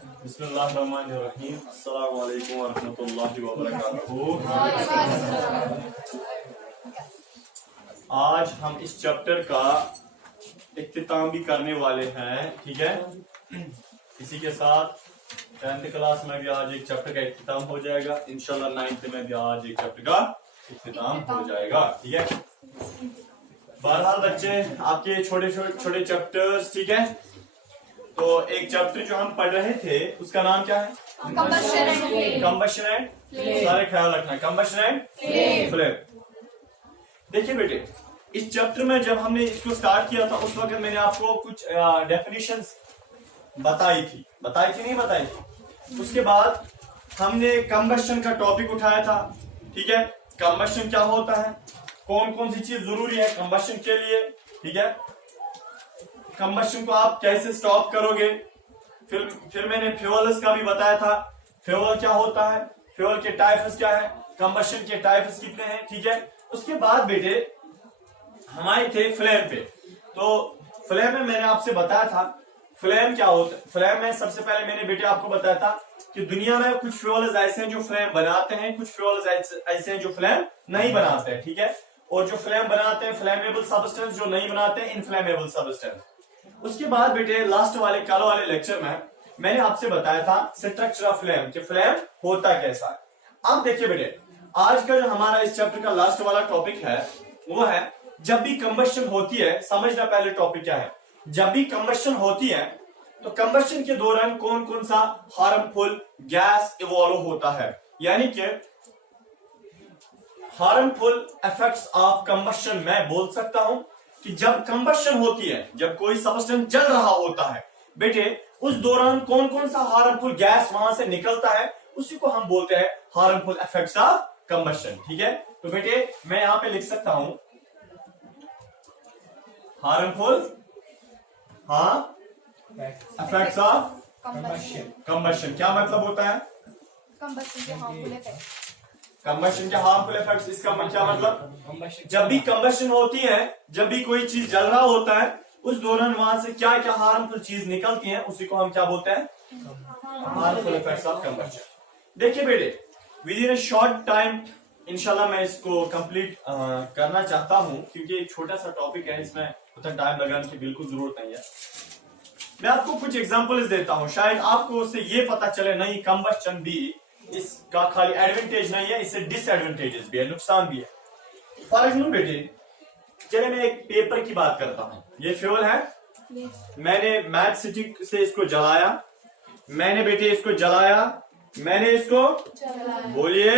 बिस्मिल्लाहिर्रहमानिर्रहीम। अस्सलामु अलैकुम वरहमतुल्लाहि वबरकातुहू। आज हम इस चैप्टर का इख्तिताम भी करने वाले हैं, ठीक है। इसी के साथ 10th क्लास में भी आज एक चैप्टर का इख्तिताम हो जाएगा। इंशाल्लाह 9th में भी आज एक चैप्टर का इख्तिताम हो जाएगा, ठीक है। बहरहाल बच्चे, आपके छोटे छोटे चैप्टर्स, ठीक है। तो एक चैप्टर जो हम पढ़ रहे थे उसका नाम क्या है? कंबशन एंड सारे ख्याल रखना, कंबशन एंड फ्लेम। देखिए बेटे, इस चैप्टर में जब हमने इसको स्टार्ट किया था उस वक्त मैंने आपको कुछ डेफिनेशंस बताई थी नहीं बताई थी। उसके बाद हमने कंबशन का टॉपिक उठाया था, ठीक है। कंबशन क्या होता है, कौन कौन सी चीज जरूरी है कंबशन के लिए, ठीक है। कंबशन को आप कैसे स्टॉप करोगे। फिर मैंने फ्यूल्स का भी बताया था, फ्यूल क्या होता है, फ्यूल के टाइप्स क्या है, कंबशन के टाइप्स कितने हैं, ठीक है। उसके बाद बेटे हम आए थे फ्लेम पे। तो फ्लेम में मैंने आपसे बताया था फ्लेम क्या होता है। फ्लेम में सबसे पहले मैंने बेटे आपको बताया था कि दुनिया में कुछ फ्यूल्स ऐसे हैं जो फ्लेम बनाते हैं, कुछ फ्यूल्स ऐसे हैं जो फ्लेम नहीं बनाते हैं, ठीक है। और जो फ्लेम बनाते हैं फ्लेमेबल सब्सटेंस, जो नहीं बनाते हैं इनफ्लेमेबल सब्सटेंस। उसके बाद बेटे लास्ट वाले कल वाले लेक्चर में मैंने आपसे बताया था स्ट्रक्चर ऑफ फ्लेम, कि फ्लेम होता कैसा है। अब देखिए बेटे, आज का जो हमारा इस चैप्टर का लास्ट वाला टॉपिक है वो है जब भी कंबशन होती है। समझना पहले टॉपिक क्या है। जब भी कंबशन होती है तो कंबशन के दौरान कौन कौन सा हार्मफुल गैस इवॉल्व होता है, यानी कि हार्मफुल इफेक्ट्स ऑफ कंबशन। मैं बोल सकता हूं कि जब कंबशन होती है, जब कोई सब्सटेंस जल रहा होता है बेटे, उस दौरान कौन कौन सा हार्मफुल गैस वहां से निकलता है, उसी को हम बोलते हैं हार्मफुल इफेक्ट्स ऑफ कंबशन, ठीक है। तो बेटे मैं यहां पे लिख सकता हूं हार्मफुल इफेक्ट्स ऑफ कंबशन। क्या मतलब होता है कंबशन के हार्मफुल इफेक्ट्स? इसका क्या मतलब, जब भी कंबशन होती है, जब भी कोई चीज जल रहा होता है, उस दौरान वहां से क्या क्या हार्मफुल चीज निकलती है, उसी को हम क्या बोलते हैं, हार्मफुल इफेक्ट्स ऑफ कंबशन। देखिए बेटे, with in a short time इंशाल्लाह मैं इसको कंप्लीट करना चाहता हूं, क्योंकि एक छोटा सा टॉपिक है, इसमें उतना टाइम लगाने की बिल्कुल जरूरत नहीं है। मैं आपको कुछ एग्जांपल्स देता हूं, शायद आपको उससे ये पता चले नहीं कंबशन भी इसका खाली एडवांटेज नहीं है, इससे डिसएडवांटेजेस भी है, नुकसान भी है। फॉर एग्जाम्पल बेटे, चले मैं एक पेपर की बात करता हूं। ये फ्यूल है, मैंने मैच स्टिक से इसको जलाया, मैंने बेटे इसको जलाया, मैंने इसको बोलिए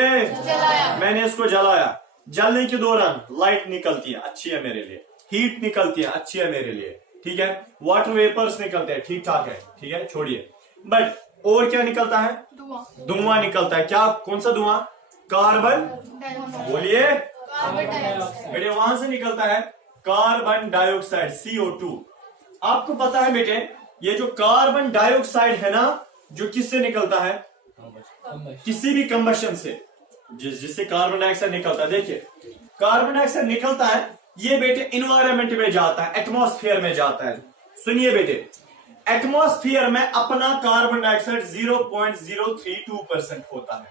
मैंने इसको जलाया। जलने के दौरान लाइट निकलती है, अच्छी है मेरे लिए। हीट निकलती है, अच्छी है मेरे लिए, ठीक है। वाटर वेपर्स निकलते हैं, ठीक ठाक है, ठीक है, छोड़िए। बट और क्या निकलता है, धुआं निकलता है। क्या, कौन सा धुआं? कार्बन, बोलिए बेटे, वहां से निकलता है कार्बन डाइऑक्साइड, CO2। आपको पता है बेटे, ये जो कार्बन डाइऑक्साइड है ना, जो किससे निकलता है, किसी भी कंबशन से, जिससे कार्बन डाइऑक्साइड निकलता है। देखिए कार्बन डाइऑक्साइड निकलता है, ये बेटे इन्वायरमेंट में जाता है, एटमॉस्फेयर में जाता है। सुनिए बेटे, एटमॉस्फेयर में अपना कार्बन डाइऑक्साइड 0.032% होता है।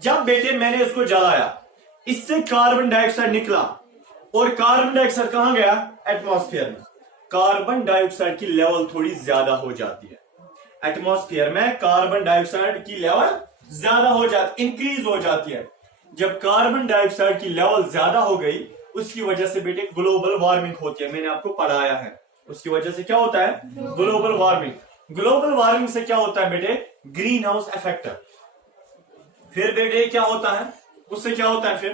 जब बेटे मैंने इसको जलाया, इससे कार्बन डाइऑक्साइड निकला, और कार्बन डाइऑक्साइड कहां गया, एटमॉस्फेयर में। कार्बन डाइऑक्साइड की लेवल थोड़ी ज्यादा हो जाती है, एटमॉस्फेयर में कार्बन डाइऑक्साइड की लेवल ज्यादा हो जाती, इंक्रीज हो जाती है। जब कार्बन डाइऑक्साइड की लेवल ज्यादा हो गई, उसकी वजह से बेटे ग्लोबल वार्मिंग होती है, मैंने आपको पढ़ाया है। उसकी वजह से क्या होता है, ग्लोबल वार्मिंग। ग्लोबल वार्मिंग से क्या होता है बेटे, ग्रीन हाउस इफेक्ट। फिर बेटे क्या होता है, उससे क्या होता है, फिर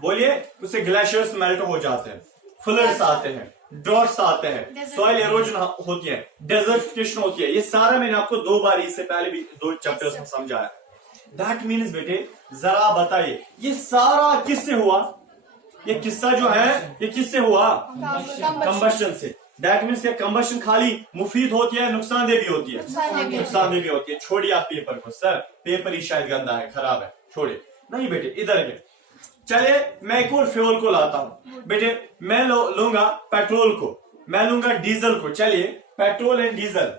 बोलिए, उससे ग्लेशियर्स मेल्ट हो जाते हैं, फ्लड्स आते हैं, ड्रॉट्स आते हैं, सॉइल एरोजन होती है, डेजर्टिफिकेशन होती है। ये सारा मैंने आपको 2 बार इससे पहले भी 2 चैप्टर्स में समझाया। दैट मीन्स बेटे, जरा बताइए ये सारा किससे हुआ, ये किस्सा जो है ये किससे हुआ, कंबशन से। दैट मीन्स कंबशन खाली मुफीद होती है, नुकसानदेह भी होती है, नुकसानदेह भी होती है। छोड़िए आप पेपर को, सर पेपर ही शायद गंदा है, खराब है, छोड़िए। नहीं बेटे, इधर के चलिए, मैं एक और फ्यूल को लाता हूं बेटे। मैं लूंगा पेट्रोल को, मैं लूंगा डीजल को। चलिए petrol and diesel,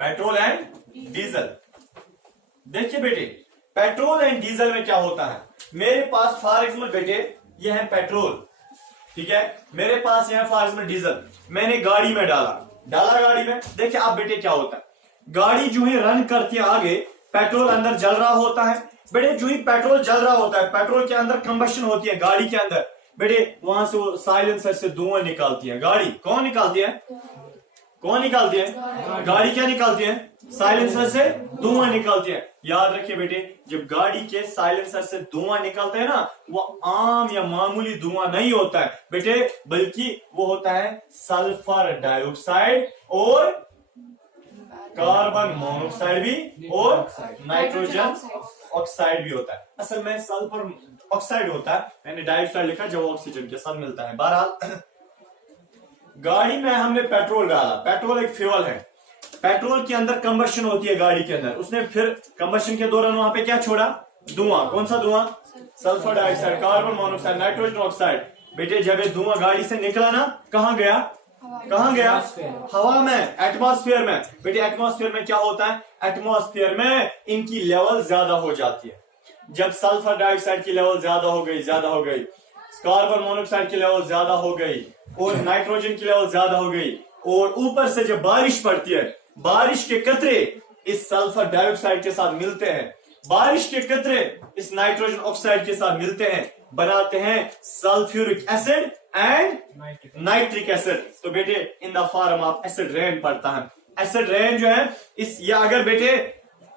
petrol and diesel. देखिए बेटे, पेट्रोल एंड डीजल में क्या होता है, मेरे पास फॉर एग्जाम्पल बेटे ये है पेट्रोल, ठीक है, मेरे पास यह फॉर एग्जाम्पल डीजल, मैंने गाड़ी में डाला गाड़ी में। देखिए अब बेटे क्या होता है, गाड़ी जो है रन करती है आगे, पेट्रोल अंदर जल रहा होता है बेटे। जो ही पेट्रोल जल रहा होता है, पेट्रोल के अंदर कंबशन होती है गाड़ी के अंदर बेटे, वहां से वो साइलेंसर से धुआं निकालती है गाड़ी। कौन निकालती है? कौन निकालती है? गाड़ी क्या निकालती है? साइलेंसर से धुआं निकालती है। याद रखिए बेटे, जब गाड़ी के साइलेंसर से धुआं निकलता है ना, वो आम या मामूली धुआं नहीं होता है बेटे, बल्कि वो होता है सल्फर डाइऑक्साइड और कार्बन मोनोऑक्साइड भी और नाइट्रोजन ऑक्साइड भी होता है। असल में सल्फर ऑक्साइड होता है, मैंने डाइऑक्साइड लिखा जब ऑक्सीजन के साथ मिलता है। बहरहाल गाड़ी में हमने पेट्रोल डाला, पेट्रोल एक फ्यूल है, पेट्रोल के अंदर कंबशन होती है गाड़ी के अंदर, उसने फिर कंबशन के दौरान वहां पे क्या छोड़ा? धुआं। कौन सा धुआं? Sulphur dioxide, carbon monoxide, nitrogen oxide. बेटे जब ये धुआं गाड़ी से निकला ना, कहां गया? कहां गया? हवा में, एटमॉस्फेयर में। बेटे एटमॉस्फेयर में क्या होता है? एटमॉस्फेयर में इनकी लेवल ज्यादा हो जाती है। जब सल्फर डाइऑक्साइड की लेवल ज्यादा हो गई, कार्बन मोनोऑक्साइड की लेवल ज्यादा हो गई और नाइट्रोजन की लेवल ज्यादा हो गई, और ऊपर से जब बारिश पड़ती है, बारिश के कतरे इस सल्फर डाइऑक्साइड के साथ मिलते हैं, बारिश के कतरे इस नाइट्रोजन ऑक्साइड के साथ मिलते हैं, बनाते हैं sulphuric acid and nitric acid. तो बेटे in the form of acid rain पड़ता है। एसिड रेन जो है इस, या अगर बेटे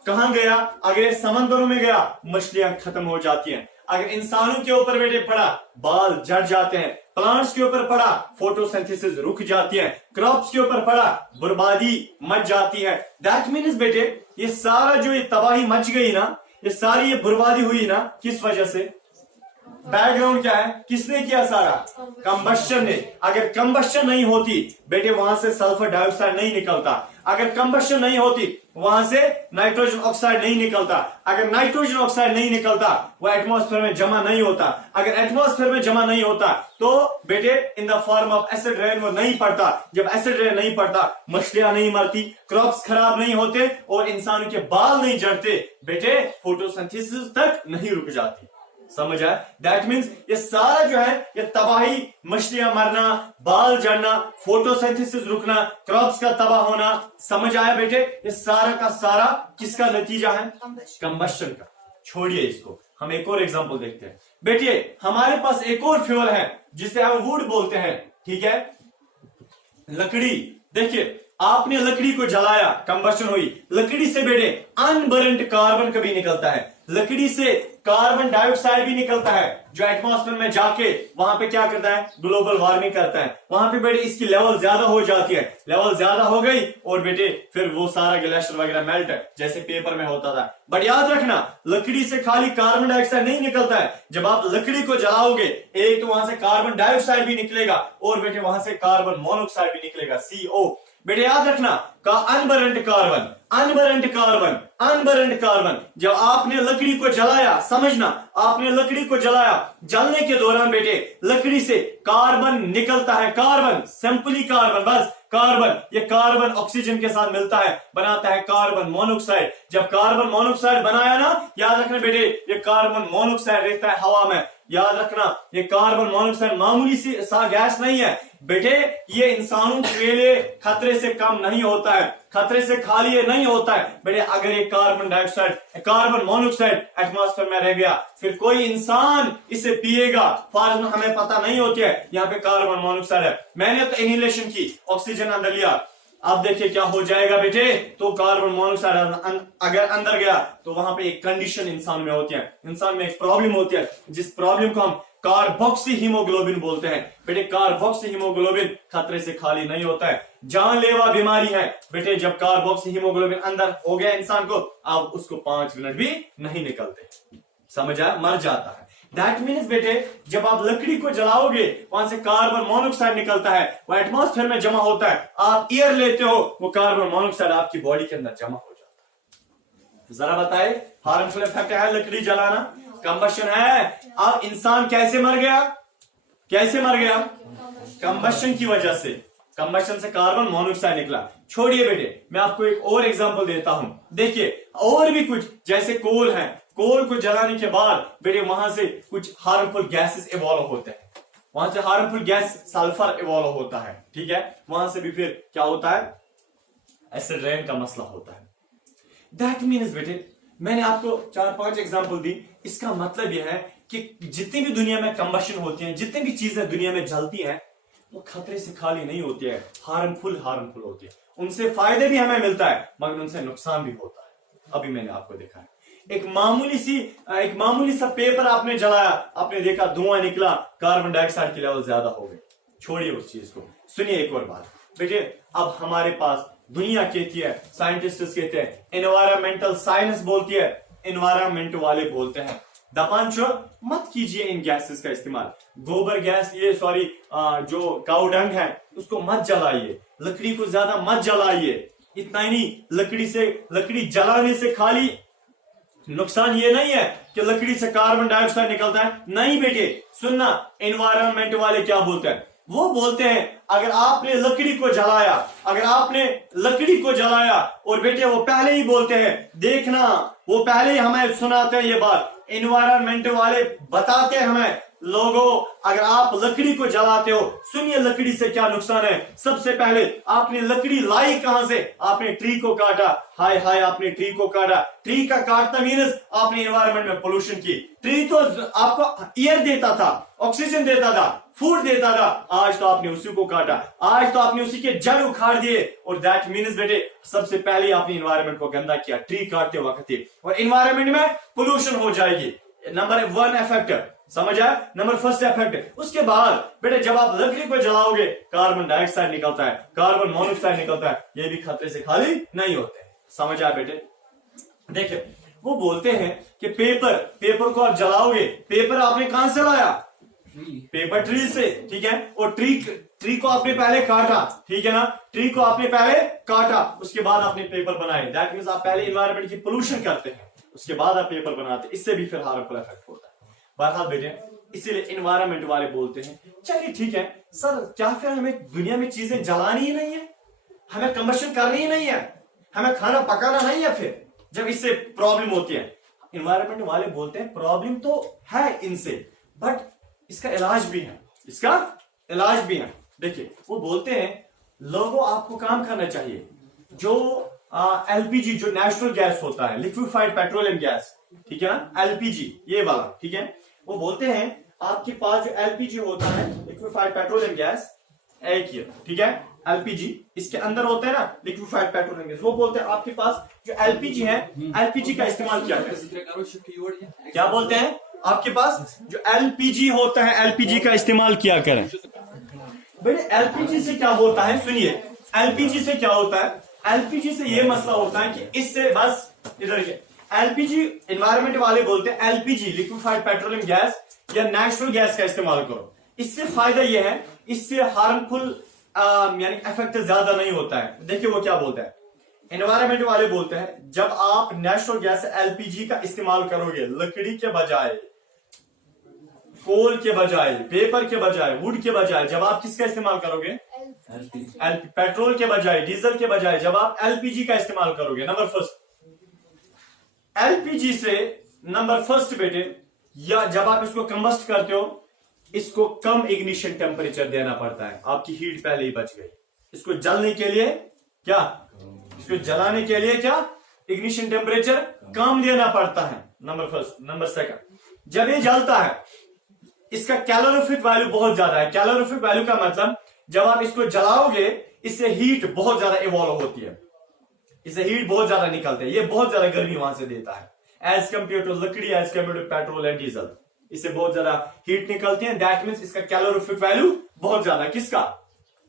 कहां गया? अगर समंदरों में गया, मछलियां खत्म हो जाती हैं। अगर इंसानों के ऊपर बेटे पड़ा, बाल झड़ जाते हैं। प्लांट्स के ऊपर पड़ा, फोटोसिंथेसिस रुक जाती है। क्रॉप्स के ऊपर पड़ा, बर्बादी मच जाती है। दैट मीन्स बेटे ये सारा जो ये तबाही मच गई ना, ये सारी ये बर्बादी हुई ना, किस वजह से? बैकग्राउंड क्या है? किसने किया? सारा कंबस्शन ने। अगर कंबस्शन नहीं होती बेटे, वहां से सल्फर डाइऑक्साइड नहीं निकलता। अगर कंबस्शन नहीं होती, वहां से नाइट्रोजन ऑक्साइड नहीं निकलता। अगर नाइट्रोजन ऑक्साइड नहीं निकलता, वो एटमॉस्फेयर में जमा नहीं होता। अगर एटमॉस्फेयर में जमा नहीं होता, तो बेटे in the form of acid rain वो नहीं पड़ता। जब एसिड रेन नहीं पड़ता, मछलियां नहीं मरती, क्रॉप्स खराब नहीं होते और इंसानों के बाल नहीं झड़ते। बेटे फोटोसिंथेसिस तक नहीं रुक जाती। समझ आया? दैट मीन्स ये सारा जो है, ये तबाही, मछलियां मरना, बाल झड़ना, फोटोसिंथेसिस रुकना, क्रॉप्स का तबाह होना, समझ आया बेटे? ये सारा का सारा किसका नतीजा है? कंबस्शन का। छोड़िए इसको, हम एक और एग्जांपल देखते हैं। बेटे हमारे पास एक और फ्यूल है जिसे हम वुड बोलते हैं, ठीक है, लकड़ी। देखिए आपने लकड़ी को जलाया, कंबस्शन हुई, लकड़ी से बेटे अनबर्न्ड कार्बन कभी निकलता है, लकड़ी से कार्बन डाइऑक्साइड भी निकलता है, जो एटमॉस्फेयर में जाके वहां पे क्या करता है? ग्लोबल वार्मिंग करता है। वहां पे बेटे इसकी लेवल ज्यादा हो जाती है, लेवल ज्यादा हो गई और बेटे फिर वो सारा ग्लेशियर वगैरह मेल्ट जैसे पेपर में होता था। बट याद रखना, लकड़ी से खाली कार्बन डाइऑक्साइड नहीं निकलता है। जब आप लकड़ी को जलाओगे, एक तो वहां से कार्बन डाइऑक्साइड भी निकलेगा और बेटे वहां से कार्बन मोनोऑक्साइड भी निकलेगा, CO। बेटे याद रखना, का unburned carbon, unburned carbon, unburned carbon. जब आपने लकड़ी को जलाया, समझना, आपने लकड़ी को जलाया, जलने के दौरान बेटे लकड़ी से कार्बन निकलता है, कार्बन, सिंपली कार्बन, बस कार्बन। ये कार्बन ऑक्सीजन के साथ मिलता है, बनाता है कार्बन मोनोऑक्साइड। जब कार्बन मोनोऑक्साइड बनाया ना, याद रखना बेटे, ये कार्बन मोनोऑक्साइड रहता है हवा में। याद रखना, ये कार्बन मोनोऑक्साइड मामूली सा गैस नहीं है बेटे, ये इंसानों के लिए खतरे से कम नहीं होता है, खतरे से खाली ये नहीं होता है बेटे। अगर ये carbon dioxide, carbon monoxide atmosphere में रह गया, फिर कोई इंसान इसे पिएगा, फॉर्म हमें पता नहीं होती है यहाँ पे कार्बन मोनोऑक्साइड है। मैंने तो इनहेलेशन की, ऑक्सीजन अंदर लिया, अब देखिए क्या हो जाएगा बेटे, तो कार्बन मोनोऑक्साइड अगर अंदर गया तो वहां पे एक कंडीशन इंसान में होती है, इंसान में एक प्रॉब्लम होती है, जिस प्रॉब्लम को हम कार्बोक्सी हीमोग्लोबिन बोलते हैं। बेटे कार्बोक्सी हीमोग्लोबिन खतरे से खाली नहीं होता है, जानलेवा बीमारी है बेटे। जब कार्बोक्सी हीमोग्लोबिन अंदर हो गया इंसान को, अब उसको 5 मिनट भी नहीं निकलते, समझ आया? मर जाता है। दैट मीन्स बेटे जब आप लकड़ी को जलाओगे, वहां से कार्बन मोनोऑक्साइड निकलता है, वो एटमॉस्फेयर में जमा होता है, आप एयर लेते हो, वो कार्बन मोनोऑक्साइड आपकी बॉडी के अंदर जमा हो जाता है। जरा बताए, हार्मफुल इफेक्ट है लकड़ी जलाना, कंबशन है। अब इंसान कैसे मर गया? कैसे मर गया? कंबशन की वजह से। कंबशन से कार्बन मोनोऑक्साइड निकला। छोड़िए बेटे, मैं आपको एक और एग्जांपल देता हूं। देखिए और भी कुछ, जैसे कोल है, कोल को जलाने के बाद बेटे वहां से कुछ हार्मफुल गैसेस इवॉल्व होते हैं, वहां से हार्मफुल गैस सल्फर इवॉल्व होता है, ठीक है। वहां से भी फिर क्या होता है, एसिड रेन का मसला होता है। दैट मीन्स बेटे मैंने आपको 4-5 एग्जांपल दी। इसका मतलब यह है कि जितनी भी दुनिया में कंबशन होती है, जितनी भी चीजें दुनिया में जलती हैं, वो खतरे से खाली नहीं होती है, हार्मफुल होती है। उनसे फायदे भी हमें मिलता है मगर उनसे नुकसान भी होता है। अभी मैंने आपको देखा है, एक मामूली सा पेपर आपने जलाया, आपने देखा धुआं निकला, कार्बन डाइऑक्साइड के लेवल ज्यादा हो गए। छोड़िए उस चीज को, सुनिए एक और बात बेटे। अब हमारे पास दुनिया कहती है, साइंटिस्ट कहते हैं, एनवायरमेंटल साइंस बोलती है, एनवायरमेंट वाले बोलते हैं दपांचो मत कीजिए इन गैसेस का इस्तेमाल। गोबर गैस, ये सॉरी जो काऊ डंग है उसको मत जलाइए, लकड़ी को ज्यादा मत जलाइए। इतना ही नहीं, लकड़ी जलाने से खाली नुकसान ये नहीं है कि लकड़ी से कार्बन डाइऑक्साइड निकलता है, नहीं बेटे सुनना, एनवायरमेंट वाले क्या बोलते हैं, वो बोलते हैं अगर आपने लकड़ी को जलाया, और बेटे वो पहले ही बोलते हैं, देखना वो पहले ही हमें सुनाते हैं ये बात, एनवायरमेंट वाले बताते हैं हमें, लोगों अगर आप लकड़ी को जलाते हो, सुनिए लकड़ी से क्या नुकसान है। सबसे पहले आपने लकड़ी लाई कहां से, आपने ट्री को काटा, हाय हाय आपने ट्री को काटा। ट्री का काटना मीन्स आपने एनवायरमेंट में पोल्यूशन की। ट्री तो आपको एयर देता था, ऑक्सीजन देता था, फूड देता था, आज तो आपने उसी को काटा, आज तो आपने उसी के जड़ उखाड़ दिए, और दैट मीन्स बेटे सबसे पहले आपने एनवायरमेंट को गंदा किया ट्री काटते वक्त ही, और एनवायरमेंट में पोल्यूशन हो जाएगी। नंबर 1 इफेक्ट समझ आया, नंबर फर्स्ट इफेक्ट। उसके बाद बेटे जब आप लकड़ी को जलाओगे, कार्बन डाइऑक्साइड निकलता है, कार्बन मोनोऑक्साइड निकलता है, ये भी खतरे से खाली नहीं होते। समझ आया बेटे। देखिए वो बोलते हैं कि पेपर को आप जलाओगे, पेपर आपने कहां से लाया, पेपर ट्री से, ठीक है। और ट्री को आपने पहले काटा, ठीक है ना, ट्री को आपने पहले काटा, उसके बाद आपने पेपर बनाए। दैट मींस आप पहले एनवायरमेंट की पोल्यूशन करते हैं, उसके बाद आप पेपर बनाते हैं, इससे भी फिर हार्मफुल इफेक्ट होता है। बहरहाल बेटे इसीलिए एनवायरमेंट वाले बोलते हैं चलिए ठीक है सर, क्या फिर हमें दुनिया में चीजें जलानी ही नहीं है, हमें कंबशन करनी ही नहीं है, हमें खाना पकाना नहीं है, फिर जब इससे प्रॉब्लम होती है। एनवायरमेंट वाले बोलते हैं प्रॉब्लम तो है इनसे, बट इसका इलाज भी है। देखिए वो बोलते हैं लोगों आपको काम करना चाहिए, जो एलपीजी जो नेचुरल गैस होता है, लिक्विफाइड पेट्रोलियम गैस, ठीक है ना, एलपीजी ये वाला, ठीक है। वो बोलते हैं आपके पास जो एलपीजी होता है, लिक्विफाइड पेट्रोलियम गैस, एक ही, ठीक है, एलपीजी इसके अंदर होता है ना, लिक्विफाइड पेट्रोलियम गैस। वो बोलते हैं आपके पास जो एलपीजी है, एलपीजी का इस्तेमाल किया करें। क्या बोलते हैं, आपके पास जो एलपीजी होता है, एलपीजी का इस्तेमाल किया करें। बेटे एलपीजी से क्या होता है, सुनिए एलपीजी से क्या होता है, एलपीजी से ये मसला होता है कि इससे बस इधर के एलपीजी, एनवायरमेंट वाले बोलते हैं एलपीजी लिक्विफाइड पेट्रोलियम गैस या नेचुरल गैस का इस्तेमाल करो। इससे फायदा यह है, इससे हार्मफुल यानी इफेक्ट ज्यादा नहीं होता है। देखिए वो क्या बोलता है, एनवायरमेंट वाले बोलते हैं जब आप नेचुरल गैस एलपीजी का इस्तेमाल करोगे, लकड़ी के बजाय, कोल के बजाय, पेपर के बजाय, वुड के बजाय, जब आप किसका इस्तेमाल करोगे, पेट्रोल के बजाय, डीजल के बजाय जब आप एलपीजी का इस्तेमाल करोगे, नंबर फर्स्ट एलपीजी से, नंबर फर्स्ट बेटे, या जब आप इसको कंबस्ट करते हो, इसको कम इग्निशन टेम्परेचर देना पड़ता है, आपकी हीट पहले ही बच गई। इसको जलने के लिए क्या, इसको जलाने के लिए क्या, इग्निशन टेम्परेचर कम देना पड़ता है, नंबर फर्स्ट। नंबर सेकंड, जब ये जलता है इसका कैलोरीफिक वैल्यू बहुत ज्यादा है। कैलोरीफिक वैल्यू का मतलब जब आप इसको जलाओगे, इससे हीट बहुत ज्यादा इवॉल्व होती है, इससे हीट बहुत ज्यादा निकलते हैं, ये बहुत ज्यादा गर्मी वहां से देता है एज कंपेयर टू लकड़ी, as compared to petrol and diesel, इससे बहुत ज्यादा हीट निकलती है। दैट मीन्स इसका कैलोरीफिक वैल्यू बहुत ज्यादा। किसका,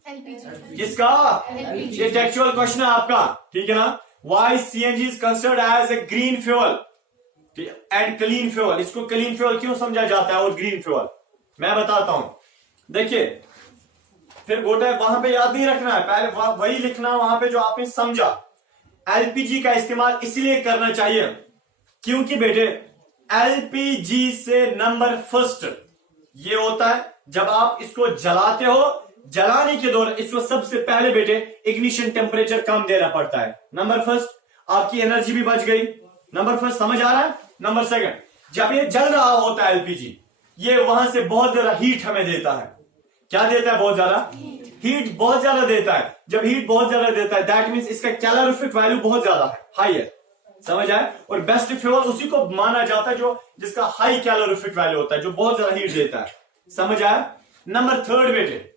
किसका, ये टेक्चुअल क्वेश्चन है आपका, ठीक है ना। Why CNG is considered as a green fuel and clean fuel, इसको क्लीन फ्यूल क्यों समझा जाता है और ग्रीन फ्यूल, मैं बताता हूं। देखिए फिर गोटा वहां पे याद नहीं रखना है, पहले वही लिखना वहां पे जो आपने समझा। एलपीजी का इस्तेमाल इसलिए करना चाहिए क्योंकि बेटे एलपीजी से नंबर फर्स्ट ये होता है, जब आप इसको जलाते हो जलाने के दौरान इसको सबसे पहले बेटे इग्निशन टेम्परेचर कम देना पड़ता है। नंबर फर्स्ट, आपकी एनर्जी भी बच गई। नंबर फर्स्ट, समझ आ रहा है। नंबर सेकंड, जब ये जल रहा होता है एलपीजी, ये वहां से बहुत ज्यादा हीट हमें देता है। क्या देता है? बहुत ज्यादा हीट, बहुत ज्यादा देता है। जब हीट बहुत ज्यादा देता है दैट मीन्स इसका कैलोरीफिक वैल्यू बहुत ज्यादा है, हाई है। समझ आए? और बेस्ट फ्यूल उसी को माना जाता है जो जिसका हाई कैलोरीफिक वैल्यू होता है, जो बहुत ज्यादा हीट देता है। समझ आया? नंबर थर्ड बेटे,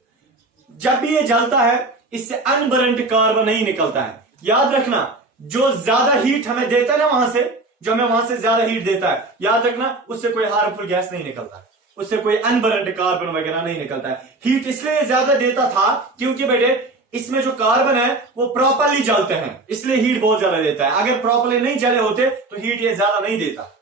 जब भी ये जलता है इससे अनबर्न्ड कार्बन नहीं निकलता है। याद रखना, जो ज्यादा हीट हमें देता है ना वहां से, जो हमें वहां से ज्यादा हीट देता है, याद रखना उससे कोई हार्मफुल गैस नहीं निकलता है, उससे कोई अनबर्न्ड कार्बन वगैरह नहीं निकलता है। हीट इसलिए ज्यादा देता था क्योंकि बेटे इसमें जो कार्बन है वो प्रॉपरली जलते हैं, इसलिए हीट बहुत ज्यादा देता है। अगर प्रॉपरली नहीं जले होते तो हीट ये ज्यादा नहीं देता।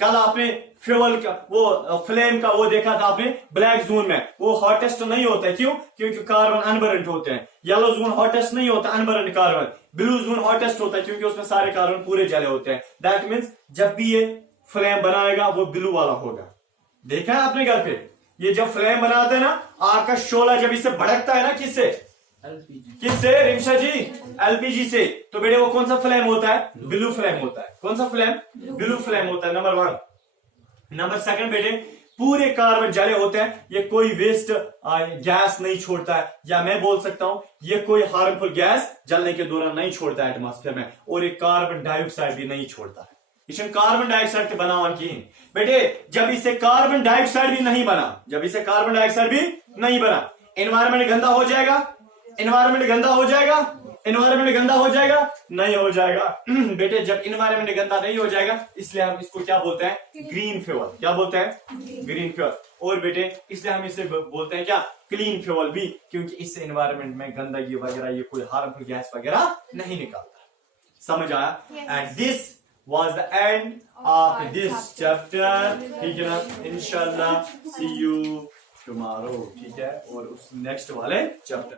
कल आपने फ्यूल का वो फ्लेम का वो देखा था आपने, ब्लैक जोन में वो हॉटेस्ट नहीं होता है। क्यों? क्योंकि कार्बन अनबर्न्ड होते हैं। येलो जोन हॉटेस्ट नहीं होता, unburned carbon. Blue zone hottest होता है क्योंकि उसमें सारे कार्बन पूरे जले होते हैं। दैट मीन्स जब भी ये फ्लेम बनाएगा वो ब्लू वाला होगा। देखा है आपने घर पे, ये जब फ्लेम बनाते हैं ना, आग का शोला जब इससे भड़कता है ना, किससे? किससे रिमशा जी? एलपीजी से। तो बेटे वो कौन सा फ्लेम होता है? ब्लू फ्लेम होता है। कौन सा फ्लेम? ब्लू फ्लेम होता है। Number one. नंबर सेकंड बेटे, पूरे कार्बन जले होते हैं, ये कोई वेस्ट गैस नहीं छोड़ता है, या मैं बोल सकता हूं ये कोई हार्मफुल गैस जलने के दौरान नहीं छोड़ता है एटमॉस्फेयर में, और ये कार्बन डाइऑक्साइड भी नहीं छोड़ता है। इसमें कार्बन डाइऑक्साइड के बनावन की बेटे, जब इसे कार्बन डाइऑक्साइड भी नहीं बना, जब इसे कार्बन डाइऑक्साइड भी नहीं बना, एनवायरमेंट गंदा हो जाएगा। एनवायरमेंट गंदा हो जाएगा। एनवायरमेंट गंदा हो जाएगा? नहीं हो जाएगा। बेटे जब एनवायरमेंट गंदा नहीं हो जाएगा, इसलिए हम इसको क्या बोलते हैं? Green fuel. क्या बोलते हैं? Green fuel. और बेटे इसलिए हम इसे बोलते हैं क्या? क्लीन फ्यूल भी, क्योंकि इससे एनवायरमेंट में गंदगी वगैरह ये कोई हार्मफुल गैस वगैरह नहीं निकलता। समझ आया? And this was the end of this chapter। ठीक है ना? इंशाल्लाह see you tomorrow। ठीक है? और उस नेक्स्ट वाले चैप्टर